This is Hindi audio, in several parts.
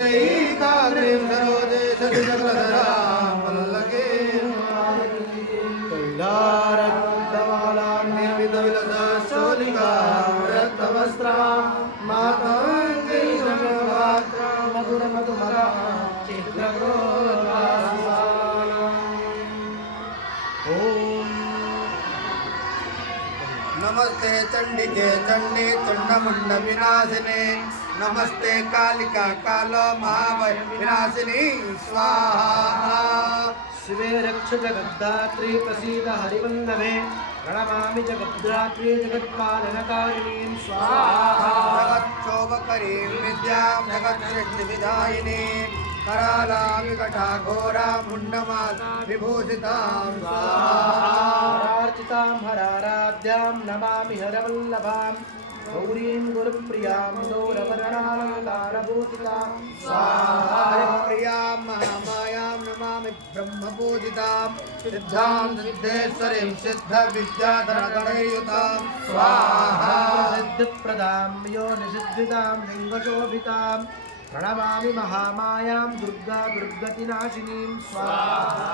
एकाग्रीं सरोजे सतिजगधरां पल्लके कल्लारक्तमालान्यवितविलसशोलिकां रक्तवस्त्रां मातङ्गीं समगात्रां मधुरमधुमदां चित्रगोपासाम्। नमस्ते चंडिके चंडी चंडमुंड विनाशिने नमस्ते कालिका कालो महाभय विनाशिनी स्वाहा। शिवे रक्ष जगद्धात्री प्रसीद हरिवल्लभे प्रणमामि जगद्धात्री जगत्पालनकारिणीं स्वाहा। जगच्छोभकरीं विद्यां जगत्सृष्टिविधायिनीं करालां विकटाघोरां मुण्डमाला विभूषितां स्वाहा। हरार्चितां हराराध्यां नमामि हरवल्लभां गौरीं गुरुप्रियां गौरवर्णालङ्कारभूषितां स्वाहा। हरिप्रियां महामायां नमामि ब्रह्मपूजितां सिद्धां सिद्धेश्वरीं सिद्धविद्याधरगणयुतां स्वाहा। सिद्धिप्रदां योनिसिद्धिदां लिङ्गशोभितां प्रणमामि महामायां दुर्गा दुर्गतिनाशिनीं स्वाहा।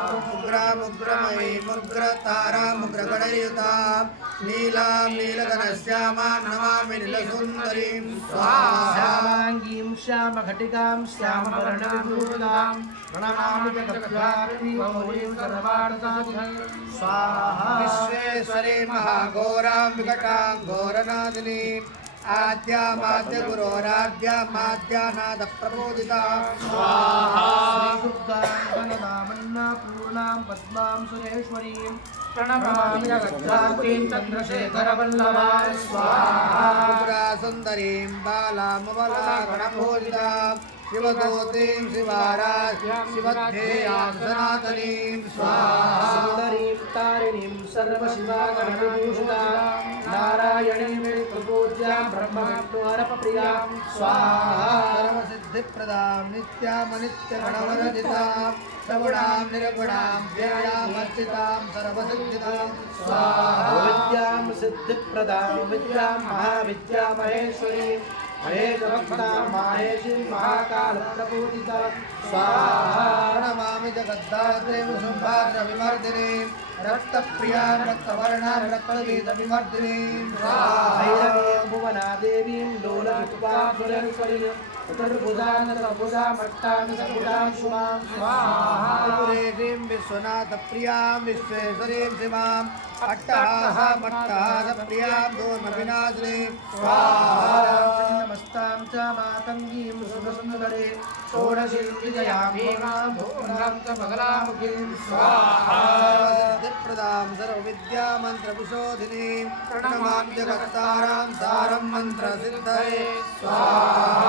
मुग्रमयी मुग्रतारा मुग्रगणयुतां नीलां नीलघनश्यामां नमामि नीलसुन्दरीं स्वाहा। श्यामाङ्गीं श्यामघटिकां श्यामवर्णविभूषितां प्रणमामि जगद्धात्रीं गौरीं सर्वार्थसाधिकां स्वाहा। विश्वेश्वरी महाघोरां विकटां घोरनादिनीं आद्यामाद्य गुरोराद्यामाद्यानाद प्रबोधितां स्वाहा। श्रीदुर्गां गणनामन्नापूर्णां पद्मां सुरेश्वरीं प्रणमामि जगद्धात्रीं चन्द्रशेखरवल्लभां स्वाहा। सुन्दरीं बालामबलागणभूषितां शिवदूतीं शिवाराध्यां शिवध्येयां सनातनीं स्वाहा। सुन्दरीं तारिणीं सर्वशिवागणविभूषितां नारायणीं पूज्यां ब्रह्मविष्णुहरप्रियां स्वाहा। सर्वसिद्धिप्रदां नित्यामनित्यगणवरजितां सगुणां निर्गुणां ध्येयामर्चितां सर्वसिद्धिदां स्वाहा। विद्यां सिद्धिप्रदां विद्यां महाविद्यां महेश्वरीं महेशभक्तां माहेशीं महाकालप्रपूजितां स्वाहा। नमामि जगद्धात्रीं शुम्भाद्रविमर्दिनीं रक्तप्रियां रक्तवर्णां रक्तबीजविमर्दिनीं स्वाहा। भैरवीं भुवनादेवीं लोलवित्वां सुरेश्वरीं चतुर्भुजां सर्वभुजामष्टां सकुटां शुभां स्वाहा। पुरेशीं विश्वनाथप्रियां विश्वेश्वरीं शिवां अट्टहासप्रियां दोर्मविनाशिनीं स्वाहा। नमस्तां च मातङ्गीं सुरसुन्दरे षोडशीं विजयां भीमां भूम्नां च बगलामुखीं स्वाहा। सिद्धिप्रदां सर्वविद्यामन्त्रविशोधिनीं प्रणमामि जगत्तारां सारं मन्त्रसिद्धये स्वाहा।